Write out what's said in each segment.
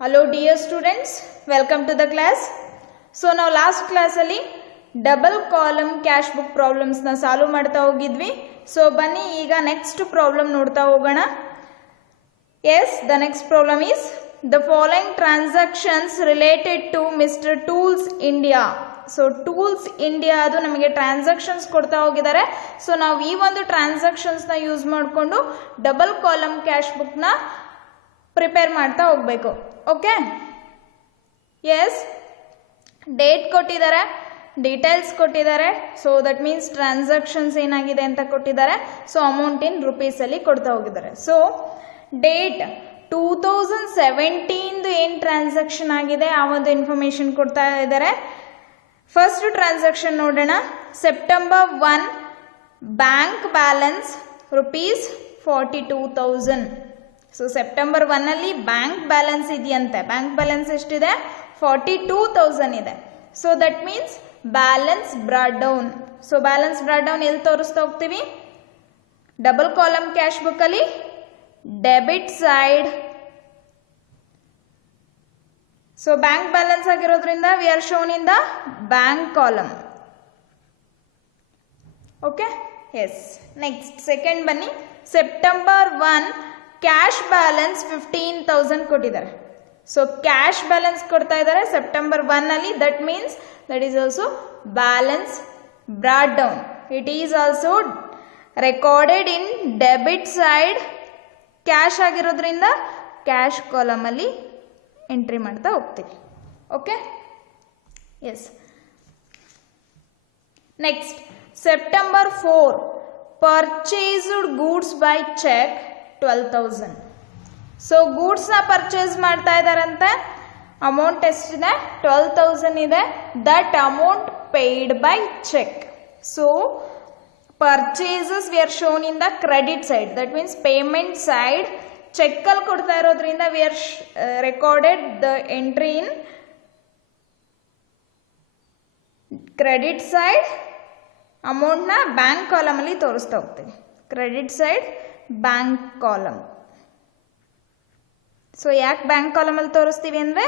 Hello dear students, welcome to the class. So now last class ಅಲ್ಲಿ double column cash book problems ನ solve ಮಾಡ್ತಾ ಹೋಗಿದ್ವಿ. So ಬನ್ನಿ ಈಗ next problem ನೋಡ್ತಾ ಹೋಗೋಣ. Yes, the next problem is the following transactions related to Mr. Tools India. So Tools India ಅದು ನಮಗೆ transactions ಕೊಡ್ತಾ ಹೋಗಿದ್ದಾರೆ. So ನಾವು ಈ ಒಂದು transactions ನ ಯೂಸ್ ಮಾಡಿಕೊಂಡು double column cash book ನ ಪ್ರಿಪೇರ್ ಮಾಡ್ತಾ ಹೋಗಬೇಕು. ಓಕೆ, ಎಸ್, ಡೇಟ್ ಕೊಟ್ಟಿದ್ದಾರೆ, ಡೀಟೇಲ್ಸ್ ಕೊಟ್ಟಿದ್ದಾರೆ. ಸೊ ದಟ್ ಮೀನ್ಸ್ ಟ್ರಾನ್ಸಾಕ್ಷನ್ಸ್ ಏನಾಗಿದೆ ಅಂತ ಕೊಟ್ಟಿದ್ದಾರೆ. ಸೊ ಅಮೌಂಟ್ ಇನ್ ರುಪೀಸ್ ಅಲ್ಲಿ ಕೊಡ್ತಾ ಹೋಗಿದ್ದಾರೆ. ಸೊ ಡೇಟ್ 2017 ಏನು ಟ್ರಾನ್ಸಾಕ್ಷನ್ ಆಗಿದೆ ಆ ಒಂದು ಇನ್ಫಾರ್ಮೇಶನ್ ಕೊಡ್ತಾ ಇದ್ದಾರೆ. ಫಸ್ಟ್ ಟ್ರಾನ್ಸಾಕ್ಷನ್ ನೋಡೋಣ. September 1 bank balance rupees 42,000. So September 1 ಅಲ್ಲಿ ಬ್ಯಾಂಕ್ ಬ್ಯಾಲೆನ್ಸ್ ಇದೆಯಂತೆ. ಬ್ಯಾಂಕ್ ಬ್ಯಾಲೆನ್ಸ್ ಎಷ್ಟಿದೆ? 42,000 ಇದೆ. So that means balance brought down. So balance brought down ಎಲ್ಲಿ ತೋರಿಸ್ತಾ ಹೋಗ್ತೀವಿ? ಡಬಲ್ ಕಾಲಮ್ ಕ್ಯಾಶ್ ಬುಕ್ ಅಲ್ಲಿ debit side. So bank balance ಆಗಿರೋದ್ರಿಂದ we are shown in the bank column. Okay, yes. Next second ಬನ್ನಿ. September 1 cash balance 15,000 ಕೊಟ್ಟಿದ್ದಾರೆ. So cash balance ಕೊಡ್ತಾ ಇದ್ದಾರೆ September 1 ಅಲ್ಲಿ. That means that is also balance brought down. It is also recorded in debit side. Cash ಆಗಿರೋದ್ರಿಂದ cash column ಅಲ್ಲಿ entry ಮಾಡ್ತಾ ಹೋಗ್ತೀವಿ. Okay, yes. Next September 4 purchased goods by cheque 12,000. So goods ನ purchase ಮಾಡ್ತಾ ಇದಾರಂತೆ. Amount ಎಷ್ಟಿದೆ? 12,000 ಇದೆ. That amount paid by cheque. So purchases we are shown in the credit side. That means payment side. Cheque ಅಲ್ಲಿ ಕೊಡ್ತಾ ಇರೋದ್ರಿಂದ we are recorded the entry in credit side. Amount ನ bank column ಅಲ್ಲಿ ತೋರಿಸ್ತಾ ಹೋಗ್ತೀವಿ. Credit side bank column. So ಯಾಕೆ bank column ಅಲ್ಲಿ ತೋರಿಸ್ತೀವಿ ಅಂದ್ರೆ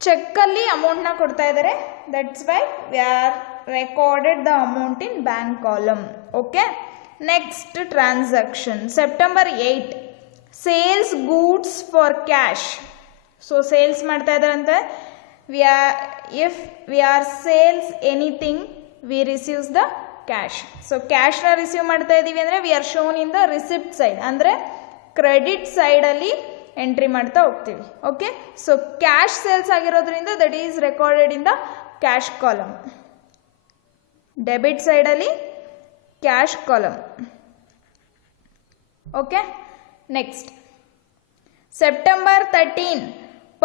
ಚೆಕ್ ಅಲ್ಲಿ ಅಮೌಂಟ್ ನ ಕೊಡ್ತಾ ಇದ್ದಾರೆ. That's why we are recorded the amount in bank column. Okay, next transaction September 8 sales goods for cash. So sales ಮಾಡ್ತಾ ಇದ್ದಾರಂತೆ. If we are sales anything we receives the cash. So cash ನ receive ಮಾಡ್ತಾ ಇದೀವಿ ಅಂದ್ರೆ V are shown in the receipt side, ಅಂದ್ರೆ credit side ಅಲ್ಲಿ entry ಮಾಡ್ತಾ ಹೋಗ್ತೀವಿ. ಓಕೆ, ಸೊ ಕ್ಯಾಶ್ ಸೇಲ್ಸ್ ಆಗಿರೋದ್ರಿಂದ that is recorded in the cash column. Debit side ಅಲ್ಲಿ cash column. Okay, next September 13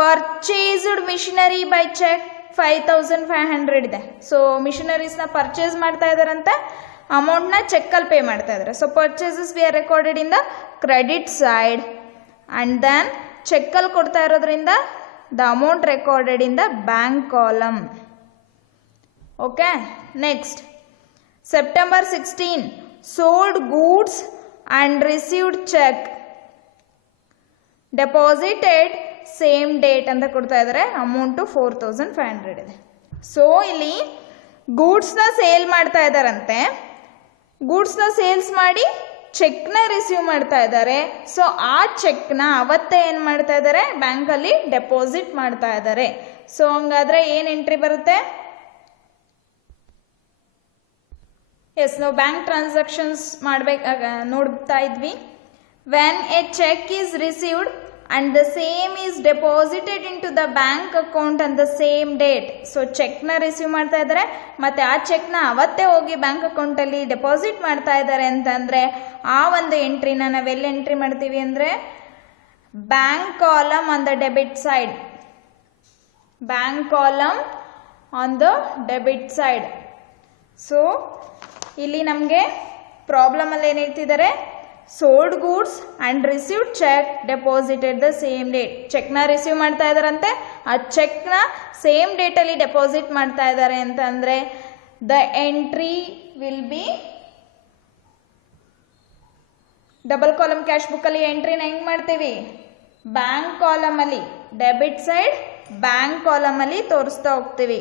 purchased machinery by cheque 5,500 ಇದೆ. So machineries ನ purchase ಮಾಡ್ತಾ ಇದಾರಂತೆ. ಅಮೌಂಟ್ ನ ಚೆಕ್ ಅಲ್ಲಿ ಪೇ ಮಾಡ್ತಾ ಇದಾರೆ. So purchases we are recorded in the credit side and then cheque ಅಲ್ಲಿ ಕೊಡ್ತಾ ಇರೋದ್ರಿಂದ the amount recorded in the bank column. Okay, next September 16 sold goods and received cheque deposited same date ಅಂತ ಕೊಡ್ತಾ ಇದ್ದಾರೆ. Amount 4,500 ಇದೆ. So ಇಲ್ಲಿ goods ನ sale ಮಾಡ್ತಾ ಇದ್ದಾರಂತೆ. ಗೂಡ್ಸ್ ನ ಸೇಲ್ಸ್ ಮಾಡಿ ಚೆಕ್ ನ ರಿಸೀವ್ ಮಾಡ್ತಾ ಇದ್ದಾರೆ. ಸೊ ಆ ಚೆಕ್ ನ ಅವತ್ತೇ ಏನ್ ಮಾಡ್ತಾ ಇದ್ದಾರೆ? ಬ್ಯಾಂಕ್ ಅಲ್ಲಿ ಡೆಪಾಸಿಟ್ ಮಾಡ್ತಾ ಇದ್ದಾರೆ. ಸೊ ಹಂಗಾದ್ರೆ ಏನ್ ಎಂಟ್ರಿ ಬರುತ್ತೆ? ಎಸ್, ನಾವು ಬ್ಯಾಂಕ್ ಟ್ರಾನ್ಸಾಕ್ಷನ್ಸ್ ನೋಡ್ತಾ ಇದ್ವಿ. When a cheque is received and the same is deposited into the bank account on the same date. So cheque ನ ರಿಸೀವ್ ಮಾಡ್ತಾ ಇದ್ದಾರೆ ಮತ್ತೆ ಆ ಚೆಕ್ ನ ಅವತ್ತೇ ಹೋಗಿ ಬ್ಯಾಂಕ್ ಅಕೌಂಟ್ ಅಲ್ಲಿ ಡೆಪಾಸಿಟ್ ಮಾಡ್ತಾ ಇದ್ದಾರೆ ಅಂತಂದ್ರೆ ಆ ಒಂದು ಎಂಟ್ರಿನ ನಾವೆಲ್ಲಿ ಎಂಟ್ರಿ ಮಾಡ್ತೀವಿ ಅಂದ್ರೆ bank column on the debit side. Bank column on the debit side. So ಇಲ್ಲಿ ನಮಗೆ ಪ್ರಾಬ್ಲಮ್ ಅಲ್ಲಿ ಏನ್ ಹೇಳ್ತಿದ್ದಾರೆ? Sold goods and received cheque deposited the same date. Cheque ನ ರಿಸೀವ್ ಮಾಡ್ತಾ ಇದಾರಂತೆ, ಆ ಚೆಕ್ ನ ಸೇಮ್ ಡೇಟ್ ಅಲ್ಲಿ ಡೆಪಾಸಿಟ್ ಮಾಡ್ತಾ ಇದ್ದಾರೆ ಅಂತ ಅಂದ್ರೆ the entry will be double column cash book ಅಲ್ಲಿ ಎಂಟ್ರಿನ ಹೆಂಗ್ ಮಾಡ್ತೀವಿ? ಬ್ಯಾಂಕ್ ಕಾಲಮಲ್ಲಿ ಡೆಬಿಟ್ ಸೈಡ್ ಬ್ಯಾಂಕ್ ಕಾಲಮಲ್ಲಿ ತೋರಿಸ್ತಾ ಹೋಗ್ತೀವಿ.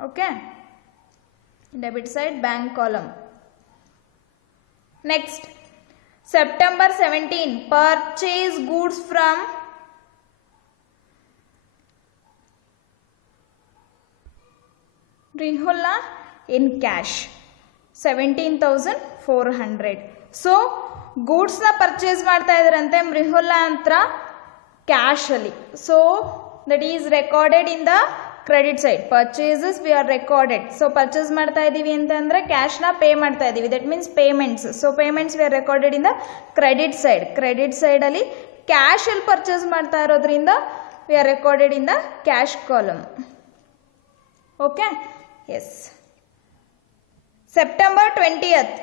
Okay, debit side bank column. Next September 17 purchase goods from Rihulla in cash 17,400. So ಗೂಡ್ಸ್ನ ಪರ್ಚೇಸ್ ಮಾಡ್ತಾ ಇದ್ದಾರಂತೆ ರಿಹುಲ್ಲಾ ಹತ್ರ ಕ್ಯಾಶ್ ಅಲ್ಲಿ. So that is recorded in the credit side. Purchases we are recorded. So purchase ಮಾಡ್ತಾ ಇದ್ದೀವಿ ಅಂತಂದರೆ ಕ್ಯಾಶ್ನ ಪೇ ಮಾಡ್ತಾ ಇದ್ದೀವಿ, that means payments. So payments we are recorded in the credit side. ಕ್ರೆಡಿಟ್ ಸೈಡಲ್ಲಿ ಕ್ಯಾಶಲ್ಲಿ ಪರ್ಚೇಸ್ ಮಾಡ್ತಾ ಇರೋದ್ರಿಂದ we are recorded in the cash column. Okay, yes. September 20th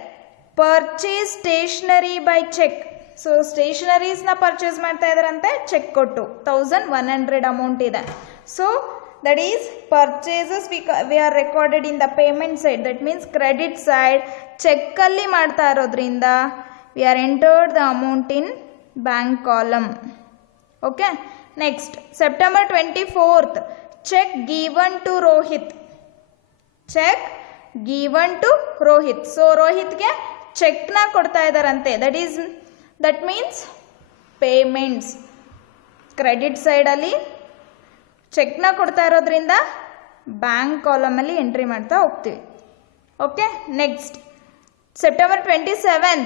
purchase stationery by cheque. So ಸ್ಟೇಷನರೀಸ್ನ ಪರ್ಚೇಸ್ ಮಾಡ್ತಾ ಇದ್ದಾರಂತೆ ಚೆಕ್ ಕೊಟ್ಟು 1100 amount ಇದೆ. So that is purchases we are recorded in the payment side, that means credit side. ಚೆಕ್ಕಲ್ಲಿ ಮಾಡ್ತಾ ಇರೋದ್ರಿಂದ we are entered the amount in bank column. Okay, next September 24th cheque given to Rohit. Cheque given to Rohit. So ರೋಹಿತ್ಗೆ ಚೆಕ್ನ ಕೊಡ್ತಾ ಇದ್ದಾರಂತೆ, that means payments. Credit ಸೈಡಲ್ಲಿ ಚೆಕ್ನ ಕೊಡ್ತಾ ಇರೋದ್ರಿಂದ ಬ್ಯಾಂಕ್ ಕಾಲಮಲ್ಲಿ ಎಂಟ್ರಿ ಮಾಡ್ತಾ ಹೋಗ್ತೀವಿ. Okay, next September 27th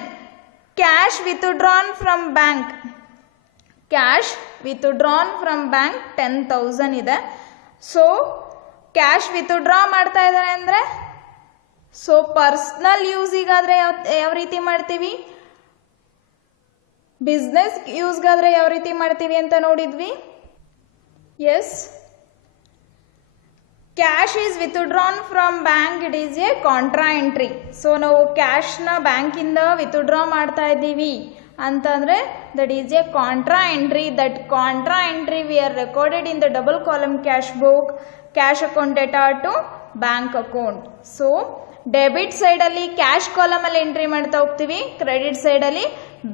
cash withdrawn from bank. Cash withdrawn from bank 10,000 ಇದೆ. ಸೊ ಕ್ಯಾಶ್ ವಿತ್ಡ್ರಾ ಮಾಡ್ತಾ ಇದ್ದಾರೆ ಅಂದರೆ, ಸೊ ಪರ್ಸ್ನಲ್ ಯೂಸಿಗಾದರೆ ಯಾವ ರೀತಿ ಮಾಡ್ತೀವಿ, ಬಿಸ್ನೆಸ್ ಯೂಸ್ಗಾದರೆ ಯಾವ ರೀತಿ ಮಾಡ್ತೀವಿ ಅಂತ ನೋಡಿದ್ವಿ. Yes, cash is withdrawn from bank, it is a contra entry. So ನಾವು ಕ್ಯಾಶ್ನ ಬ್ಯಾಂಕಿಂದ ವಿತ್ಡ್ರಾ ಮಾಡ್ತಾ ಇದ್ದೀವಿ ಅಂತಂದರೆ that is a contra entry. That contra entry we are recorded in the double column cash book, cash account data to bank account. So debit ಸೈಡಲ್ಲಿ cash ಕಾಲಮಲ್ಲಿ entry ಮಾಡ್ತಾ ಹೋಗ್ತೀವಿ, ಕ್ರೆಡಿಟ್ ಸೈಡಲ್ಲಿ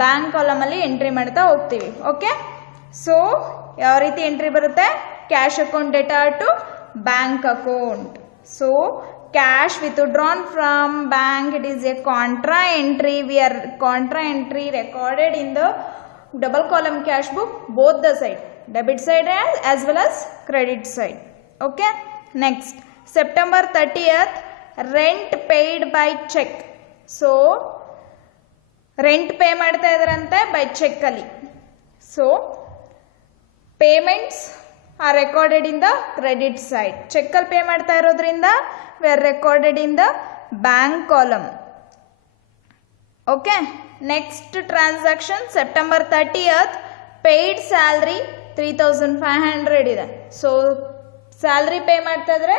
ಬ್ಯಾಂಕ್ ಕಾಲಮಲ್ಲಿ ಎಂಟ್ರಿ ಮಾಡ್ತಾ ಹೋಗ್ತೀವಿ. ಓಕೆ, ಸೊ ಯಾವ ರೀತಿ entry ಬರುತ್ತೆ, cash account data to bank account. So cash withdrawn from bank, it is a contra entry. We are contra entry recorded in the double column cash book, both the side, debit side as well as credit side. Okay, next September 30th rent paid by cheque. So rent pay ಮಾಡ್ತಾ ಇದ್ದಾರಂತೆ by ಚೆಕ್ಕಲ್ಲಿ. So payments are recorded in the credit side. ಚೆಕ್ಕಲ್ಲಿ pay ಮಾಡ್ತಾ ಇರೋದ್ರಿಂದ we are recorded in the bank column. Okay, next transaction September 30th paid salary 3,500 ಇದೆ. So salary pay ಮಾಡ್ತಾ ಇದ್ರೆ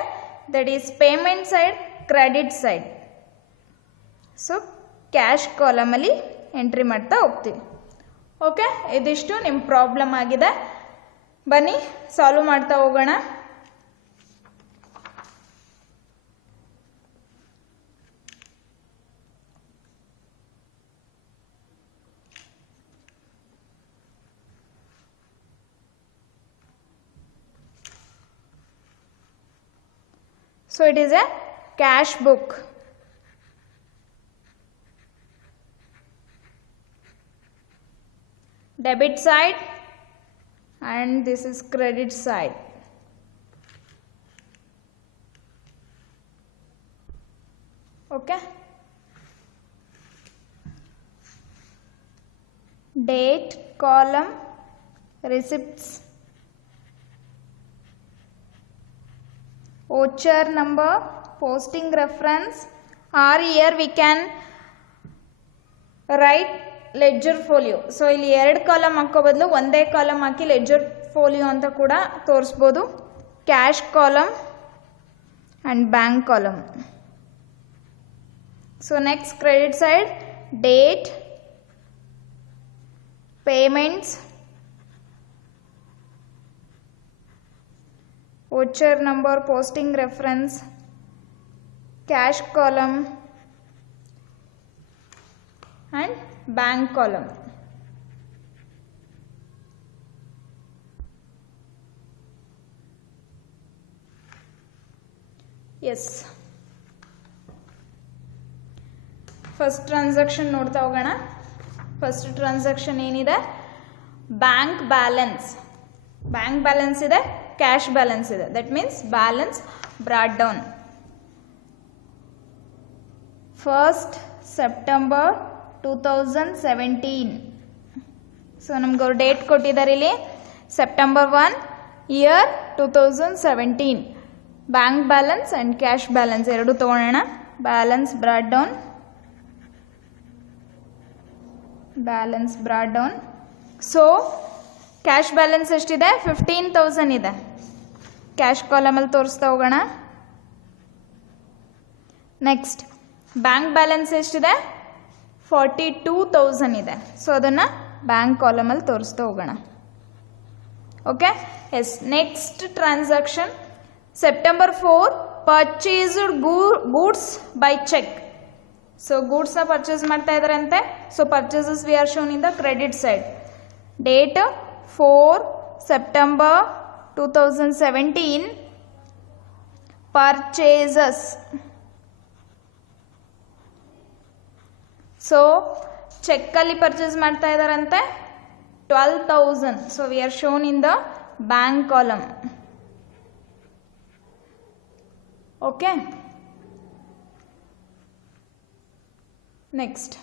that is payment side, credit side. So cash ಕಾಲಮಲ್ಲಿ entry ಮಾಡ್ತಾ ಹೋಗ್ತೀವಿ. Okay, ಇದಿಷ್ಟು ನಿಮ್ಮ ಪ್ರಾಬ್ಲಮ್ ಆಗಿದೆ. ಬನ್ನಿ ಸಾಲ್ವ್ ಮಾಡ್ತಾ ಹೋಗೋಣ. So it is a cash book. Debit side and this is credit side. Okay. Date column, receipts, voucher number, posting reference, or here we can write ledger folio. So ಇಲ್ಲಿ 2 column ಹಾಕೋ ಬದಲು ಒಂದೇ column ಹಾಕಿ ledger folio ಅಂತ ಕೂಡ ತೋರಿಸ್ಬೋದು. Cash column and bank column. So next credit side, date, payments, voucher number, posting reference, cash column and bank column. Yes, first transaction ನೋಡ್ತಾ ಹೋಗೋಣ. First transaction ಏನಿದೆ, ಬ್ಯಾಂಕ್ ಬ್ಯಾಲೆನ್ಸ್. ಬ್ಯಾಂಕ್ ಬ್ಯಾಲೆನ್ಸ್ ಇದೆ, cash balance ಇದೆ. That means balance brought down. 1st September 2017. So ನಮ್ಗೆ ಅವ್ರು date ಕೊಟ್ಟಿದ್ದಾರೆ ಇಲ್ಲಿ, September 1 year 2017. Bank balance and cash balance ಎರಡು ತೊಗೊಳ್ಳೋಣ. Balance brought down, balance brought down. So cash balance ಎಷ್ಟಿದೆ, 15,000 ಇದೆ. ಕ್ಯಾಶ್ ಕಾಲಮಲ್ಲಿ ತೋರಿಸ್ತಾ ಹೋಗೋಣ. ನೆಕ್ಸ್ಟ್ ಬ್ಯಾಂಕ್ ಬ್ಯಾಲೆನ್ಸ್ ಎಷ್ಟಿದೆ, 42,000 ಇದೆ. ಸೊ ಅದನ್ನು ಬ್ಯಾಂಕ್ ಕಾಲಮಲ್ಲಿ ತೋರಿಸ್ತಾ ಹೋಗೋಣ. Okay, yes. Next transaction September 4 purchased goods by cheque. So ಗೂಡ್ಸ್ನ ಪರ್ಚೇಸ್ ಮಾಡ್ತಾ ಇದ್ದಾರಂತೆ. So purchases we are shown in the credit side. Date 4 September 2017. Purchases. So ಚೆಕ್ಕಲ್ಲಿ ಪರ್ಚೇಸ್ ಮಾಡ್ತಾ ಇದ್ದಾರಂತೆ 12,000. So we are shown in the bank column. Okay, next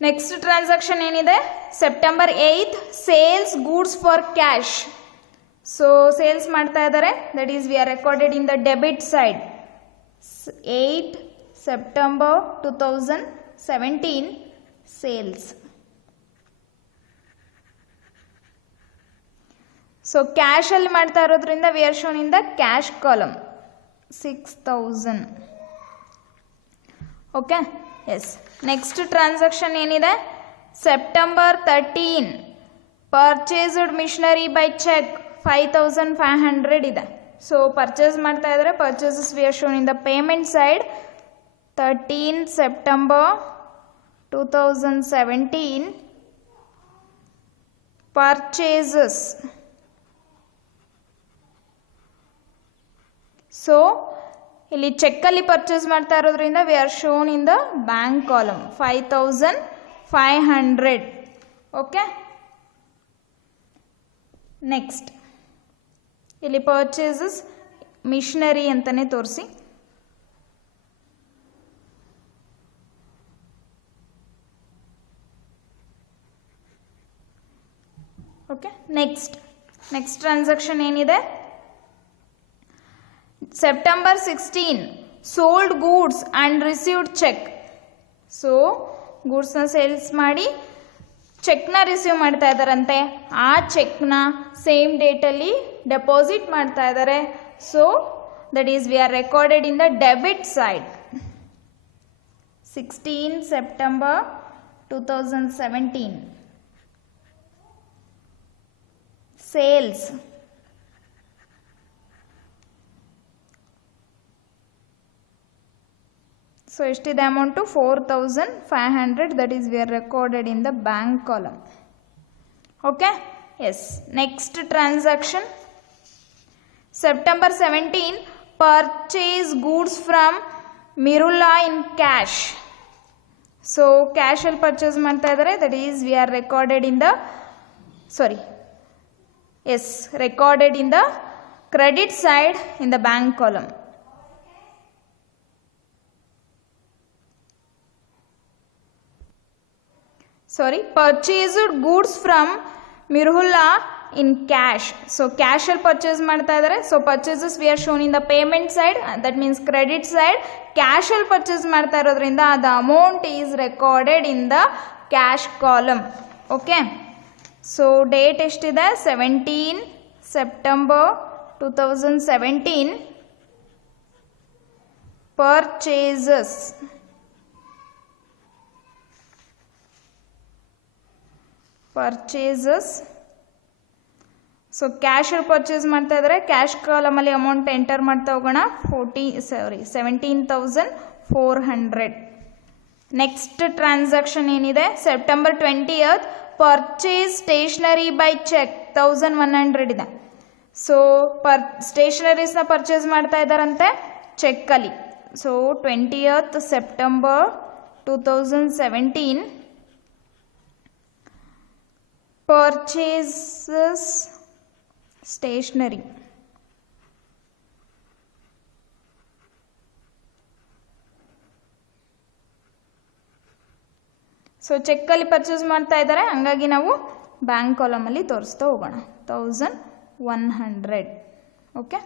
next transaction ಏನಿದೆ, September 8 sales goods for cash. So sales ಮಾಡ್ತಾ ಇದ್ದಾರೆ. That is we are recorded in the debit side. 8 September 2017 sales. So ಕ್ಯಾಶಲ್ಲಿ ಮಾಡ್ತಾ ಇರೋದ್ರಿಂದ we are shown in the cash column. 6,000. Okay, yes. Next transaction ಏನಿದೆ, September 13 purchased machinery by cheque 5,500 ಇದೆ. So purchase ಮಾಡ್ತಾ ಇದ್ದಾರೆ. Purchases we are shown in the payment side. 13 September 2017 purchases. So ಇಲ್ಲಿ ಚೆಕ್ಕಲ್ಲಿ purchase ಮಾಡ್ತಾ ಇರೋದ್ರಿಂದ we are shown in the bank column. 5,500. Okay, next ಇಲ್ಲಿ purchases machinery ಅಂತಲೇ ತೋರಿಸಿ. ಓಕೆ, ನೆಕ್ಸ್ಟ್ ಟ್ರಾನ್ಸಾಕ್ಷನ್ ಏನಿದೆ, September 16 sold goods and received cheque. So ಗೂಡ್ಸ್ನ sales ಮಾಡಿ ಚೆಕ್ನ ರಿಸೀವ್ ಮಾಡ್ತಾ ಇದ್ದಾರಂತೆ. ಆ ಚೆಕ್ನ ಸೇಮ್ ಡೇಟಲ್ಲಿ ಡೆಪಾಸಿಟ್ ಮಾಡ್ತಾ ಇದ್ದಾರೆ. So that is we are recorded in the debit side. 16 September 2017 sales. So ಎಷ್ಟಿದೆ amount, 4,500. That is we are recorded in the bank column. Okay, yes. Next transaction September 17 purchase goods from Mirula in cash. So ಕ್ಯಾಶಲ್ಲಿ purchase ಮಾಡ್ತಾ ಇದ್ದಾರೆ. That is we are recorded in the recorded in the credit side in the bank column. Purchased goods from Mirhula in cash. So cash ಅಲ್ಲಿ purchase ಮಾಡ್ತಾ ಇದ್ದಾರೆ. So purchases we are shown in the payment side, that means credit side. Cash ಅಲ್ಲಿ purchase ಮಾಡ್ತಾ ಇರೋದ್ರಿಂದ the amount is recorded in the cash column. Okay. So date ಎಷ್ಟಿದೆ, 17 September 2017. Purchases. So cash purchase ಮಾಡ್ತಾ ಇದ್ದಾರೆ. Cash ಕಾಲಮಲ್ಲಿ amount enter ಮಾಡ್ತಾ ಹೋಗೋಣ. 17,400. Next transaction ಏನಿದೆ, September 20th purchase stationery by cheque 1100 ಇದೆ. ಸೊ ಸ್ಟೇಷನರೀಸ್ನ ಪರ್ಚೇಸ್ ಮಾಡ್ತಾ ಇದ್ದಾರಂತೆ ಚೆಕ್ಕಲ್ಲಿ. So 20th September 2017 purchases stationery. So ಚೆಕ್ಕಲ್ಲಿ ಪರ್ಚೇಸ್ ಮಾಡ್ತಾ ಇದ್ದಾರೆ, ಹಂಗಾಗಿ ನಾವು ಬ್ಯಾಂಕ್ ಕಾಲಮಲ್ಲಿ ತೋರಿಸ್ತಾ ಹೋಗೋಣ 1100. Okay,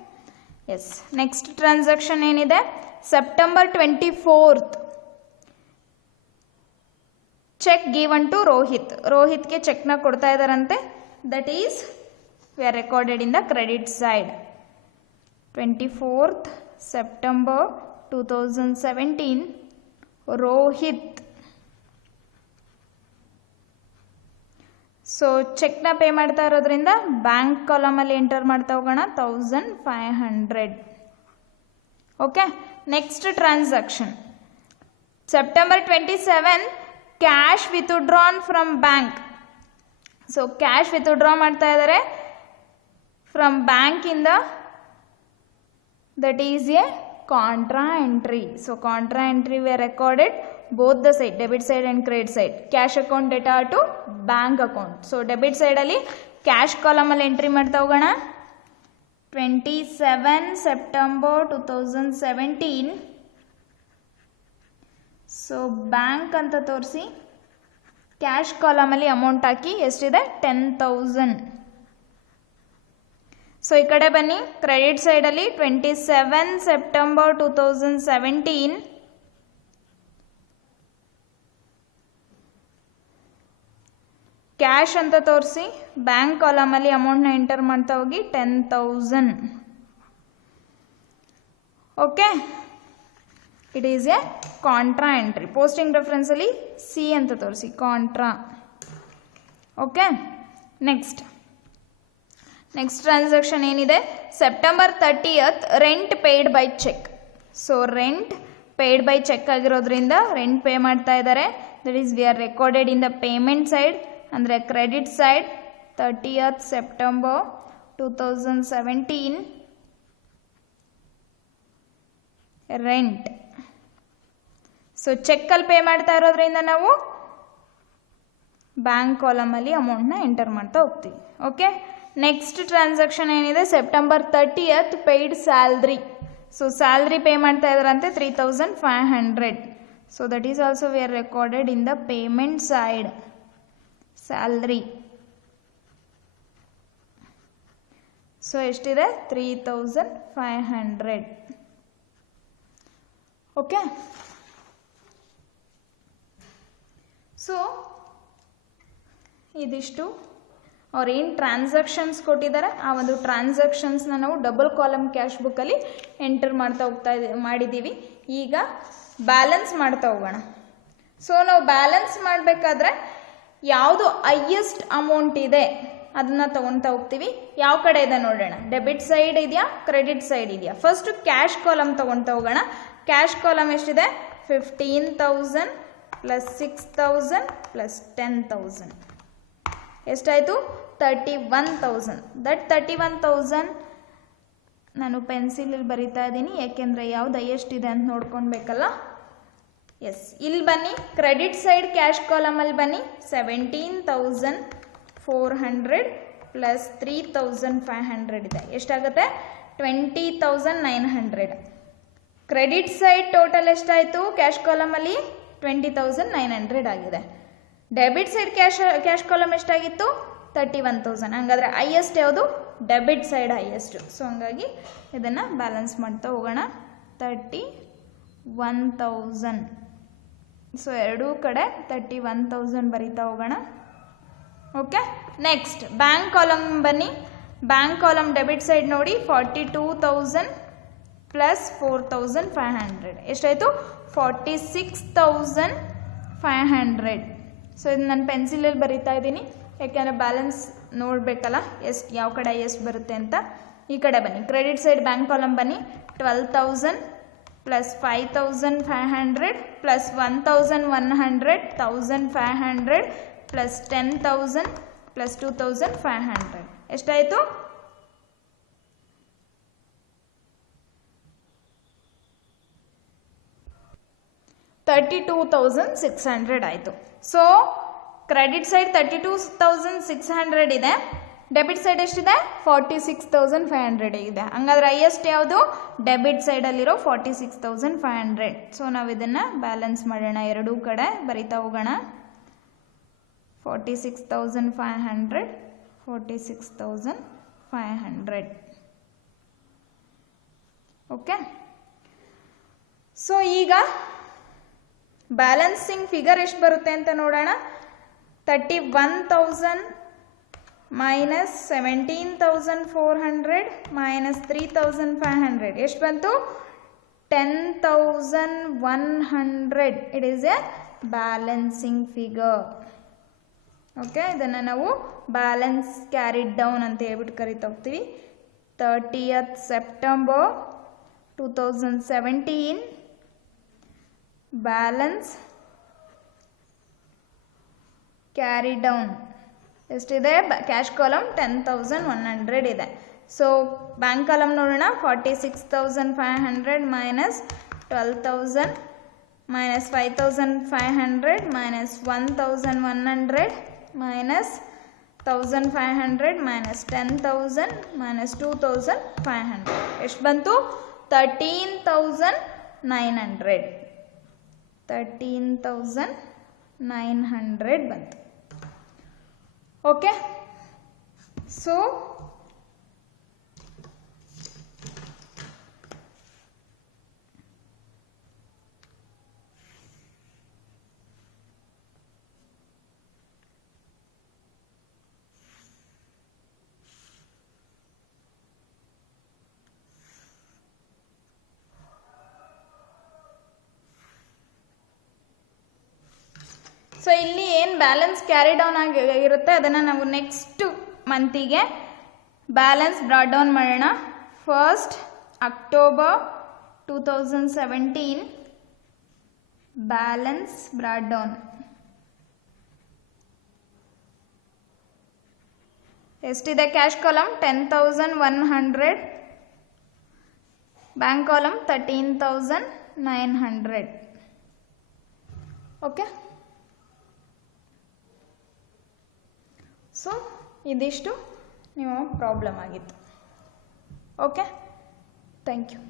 yes. ನೆಕ್ಸ್ಟ್ ಟ್ರಾನ್ಸಾಕ್ಷನ್ ಏನಿದೆ, September 24th cheque given to Rohit. ರೋಹಿತ್ಗೆ ಚೆಕ್ನ ಕೊಡ್ತಾ ಇದ್ದಾರಂತೆ. That is we are recorded in the credit side. 24th September 2017 Rohit. So ಚೆಕ್ನ ಪೇ ಮಾಡ್ತಾ ಇರೋದ್ರಿಂದ ಬ್ಯಾಂಕ್ ಕಾಲಮಲ್ಲಿ ಎಂಟರ್ ಮಾಡ್ತಾ ಹೋಗೋಣ 1500. Okay, next transaction September 27 cash withdrawn from bank. So cash withdraw ಮಾಡ್ತಾ ಇದ್ದಾರೆ ಫ್ರಮ್ ಬ್ಯಾಂಕಿಂದ. That is a contra entry. So contra entry we are recorded both the side, debit side and credit side. Cash account data to bank account. So debit side ಅಲ್ಲಿ cash column ಅಲ್ಲಿ entry ಮಾಡ್ತಾ ಹೋಗೋಣ 27 September 2017. So bank ಅಂತ ತೋರಿಸಿ cash column ಅಲ್ಲಿ amount ಹಾಕಿ ಎಷ್ಟಿದೆ 10,000. So ಈ ಕಡೆ ಬನ್ನಿ, ಕ್ರೆಡಿಟ್ ಸೈಡ್ ಅಲ್ಲಿ 27 September 2017 ಕ್ಯಾಶ್ ಅಂತ ತೋರಿಸಿ ಬ್ಯಾಂಕ್ ಕಾಲಮಲ್ಲಿ ಅಮೌಂಟ್ನ ಎಂಟರ್ ಮಾಡ್ತಾ ಹೋಗಿ 10,000. Okay, it is a contra entry. Posting ರೆಫರೆನ್ಸಲ್ಲಿ ಸಿ ಅಂತ ತೋರಿಸಿ ಕಾಂಟ್ರಾ. ಓಕೆ, ನೆಕ್ಸ್ಟ್ ಟ್ರಾನ್ಸಾಕ್ಷನ್ ಏನಿದೆ, September 30th rent paid by cheque. So rent paid by cheque ಆಗಿರೋದ್ರಿಂದ ರೆಂಟ್ ಪೇ ಮಾಡ್ತಾ ಇದ್ದಾರೆ. That is we are recorded in the payment side, ಅಂದರೆ credit side 30th September 2017 rent. So ಚೆಕ್ಕಲ್ಲಿ pay ಮಾಡ್ತಾ ಇರೋದ್ರಿಂದ ನಾವು bank ಕಾಲಮಲ್ಲಿ ಅಮೌಂಟ್ನ ಎಂಟರ್ ಮಾಡ್ತಾ ಹೋಗ್ತೀವಿ. ಓಕೆ, ನೆಕ್ಸ್ಟ್ ಟ್ರಾನ್ಸಾಕ್ಷನ್ ಏನಿದೆ, September 30th paid salary. So salary pay ಮಾಡ್ತಾ ಇದ್ದಾರಂತೆ 3,500. So that is also we are recorded in the payment side salary. So ಎಷ್ಟಿದೆ 3,500. ಓಕೆ, ಸೊ ಇದಿಷ್ಟು ಅವ್ರೇನು ಟ್ರಾನ್ಸಾಕ್ಷನ್ಸ್ ಕೊಟ್ಟಿದ್ದಾರೆ ಆ ಒಂದು ಟ್ರಾನ್ಸಾಕ್ಷನ್ಸ್ನ ನಾವು ಡಬಲ್ ಕಾಲಮ್ ಕ್ಯಾಶ್ ಬುಕ್ಕಲ್ಲಿ ಎಂಟರ್ ಮಾಡ್ತಾ ಮಾಡಿದ್ದೀವಿ. ಈಗ ಬ್ಯಾಲೆನ್ಸ್ ಮಾಡ್ತಾ ಹೋಗೋಣ. ಸೊ ನಾವು ಬ್ಯಾಲೆನ್ಸ್ ಮಾಡಬೇಕಾದ್ರೆ ಯಾವುದು ಹೈಯೆಸ್ಟ್ ಅಮೌಂಟ್ ಇದೆ ಅದನ್ನ ತಗೊಳ್ತಾ ಹೋಗ್ತೀವಿ. ಯಾವ ಕಡೆ ಇದೆ ನೋಡೋಣ, ಡೆಬಿಟ್ ಸೈಡ್ ಇದೆಯಾ ಕ್ರೆಡಿಟ್ ಸೈಡ್ ಇದೆಯಾ. ಫಸ್ಟ್ ಕ್ಯಾಶ್ ಕಾಲಮ್ ತಗೊಳ್ತಾ ಹೋಗೋಣ. ಕ್ಯಾಶ್ ಕಾಲಮ್ ಎಷ್ಟಿದೆ 15,000 ಪ್ಲಸ್ 6,000 ಪ್ಲಸ್ 10,000 ಎಷ್ಟಾಯಿತು 31,000. ದಟ್ 31,000 ನಾನು ಪೆನ್ಸಿಲಲ್ಲಿ ಬರಿತಾ ಇದ್ದೀನಿ, ಯಾಕೆಂದರೆ ಯಾವ್ದು ಹೈಯೆಸ್ಟ್ ಇದೆ ಅಂತ ನೋಡ್ಕೊಳ್ಬೇಕಲ್ಲ. ಎಸ್, ಇಲ್ಲಿ ಬನ್ನಿ, ಕ್ರೆಡಿಟ್ ಸೈಡ್ ಕ್ಯಾಶ್ ಕಾಲಮಲ್ಲಿ ಬನ್ನಿ. 17,400 ಪ್ಲಸ್ 3,500 ಇದೆ. ಎಷ್ಟಾಗುತ್ತೆ 20,900. ಕ್ರೆಡಿಟ್ ಸೈಡ್ ಟೋಟಲ್ ಎಷ್ಟಾಯಿತು ಕ್ಯಾಶ್ ಕಾಲಮಲ್ಲಿ 20,900 ಆಗಿದೆ. ಡೆಬಿಟ್ ಸೈಡ್ ಕ್ಯಾಶ್ ಕಾಲಮ್ ಎಷ್ಟಾಗಿತ್ತು 31,000. ಹಂಗಾದರೆ ಹೈಯೆಸ್ಟ್ ಯಾವುದು ಡೆಬಿಟ್ ಸೈಡ್ ಹೈಯೆಸ್ಟ್. ಸೊ ಹಂಗಾಗಿ ಇದನ್ನು ಬ್ಯಾಲೆನ್ಸ್ ಮಾಡ್ತಾ ಹೋಗೋಣ 31,000. ಸೊ ಎರಡೂ ಕಡೆ 31,000 ಬರೀತಾ ಹೋಗೋಣ. ಓಕೆ, ನೆಕ್ಸ್ಟ್ ಬ್ಯಾಂಕ್ ಕಾಲಮ್ ಬನ್ನಿ. ಬ್ಯಾಂಕ್ ಕಾಲಮ್ ಡೆಬಿಟ್ ಸೈಡ್ ನೋಡಿ 42,000 ಪ್ಲಸ್ 4,500 ಎಷ್ಟಾಯಿತು 46,500. ಸೊ ಇದು ನಾನು ಪೆನ್ಸಿಲಲ್ಲಿ ಬರಿತಾ ಇದ್ದೀನಿ, ಯಾಕೆಂದರೆ ಬ್ಯಾಲೆನ್ಸ್ ನೋಡಬೇಕಲ್ಲ ಎಷ್ಟು ಯಾವ ಕಡೆ ಎಷ್ಟು ಬರುತ್ತೆ ಅಂತ. ಈ ಕಡೆ ಬನ್ನಿ, ಕ್ರೆಡಿಟ್ ಸೈಡ್ ಬ್ಯಾಂಕ್ ಕಾಲಮ್ ಬನ್ನಿ. 12,000 ಪ್ಲಸ್ 5,500 ಪ್ಲಸ್ 1,100 1,500 ಪ್ಲಸ್ 10,000 ಪ್ಲಸ್ 2,500 ಎಷ್ಟಾಯಿತು? 32,600 ಆಯಿತು. ಸೊ ಕ್ರೆಡಿಟ್ ಸೈಡ್ 32,600 ಇದೆ, ಡೆಬಿಟ್ ಸೈಡ್ ಎಷ್ಟಿದೆ? 46,500 ಇದೆ. ಹಂಗಾದ್ರೆ ಹೈಯೆಸ್ಟ್ ಯಾವುದು? ಡೆಬಿಟ್ ಸೈಡಲ್ಲಿರೋ 46,500. ಸೊ ನಾವು ಇದನ್ನು ಬ್ಯಾಲೆನ್ಸ್ ಮಾಡೋಣ, ಎರಡೂ ಕಡೆ ಬರಿತಾ ಹೋಗೋಣ. 46,500 46,500. ಓಕೆ. ಸೊ ಈಗ ಬ್ಯಾಲೆನ್ಸಿಂಗ್ ಫಿಗರ್ ಎಷ್ಟು ಬರುತ್ತೆ ಅಂತ ನೋಡೋಣ. 31,000 ಮೈನಸ್ 17,400 ಮೈನಸ್ 3,500 ಎಷ್ಟು ಬಂತು? 10,100. It is A balancing figure. Okay, ಇದನ್ನು ನಾವು ಬ್ಯಾಲೆನ್ಸ್ ಕ್ಯಾರಿಡ್ ಡೌನ್ ಅಂತ ಹೇಳ್ಬಿಟ್ಟು ಕರಿತಾ ಹೋಗ್ತೀವಿ. 30th September 2017 balance carry down ಎಷ್ಟಿದೆ? ಕ್ಯಾಶ್ ಕಾಲಮ್ 10,100 ಇದೆ. ಸೊ ಬ್ಯಾಂಕ್ ಕಾಲಮ್ ನೋಡೋಣ. 46,500 minus 12,000 minus 5,500 minus 1,100 minus 1,500 minus 10,000 minus 2,500 ಎಷ್ಟು ಬಂತು? 13,900. 13,900 ಬಂತು. ಓಕೆ. ಸೊ ಸೊ ಇಲ್ಲಿ ಏನು ಬ್ಯಾಲೆನ್ಸ್ ಕ್ಯಾರಿ ಡೌನ್ ಆಗಿರುತ್ತೆ ಅದನ್ನು ನಾವು ನೆಕ್ಸ್ಟ್ ಮಂತಿಗೆ ಬ್ಯಾಲೆನ್ಸ್ ಬ್ರಾಡ್ ಡೌನ್ ಮಾಡೋಣ. 1st October 2017 balance brought down ಎಷ್ಟಿದೆ? Cash column 10,100, bank column 13,900. Okay. So ಇದಿಷ್ಟು ನಿಮ್ಮ ಪ್ರಾಬ್ಲಮ್ ಆಗಿತ್ತು. Okay, thank you.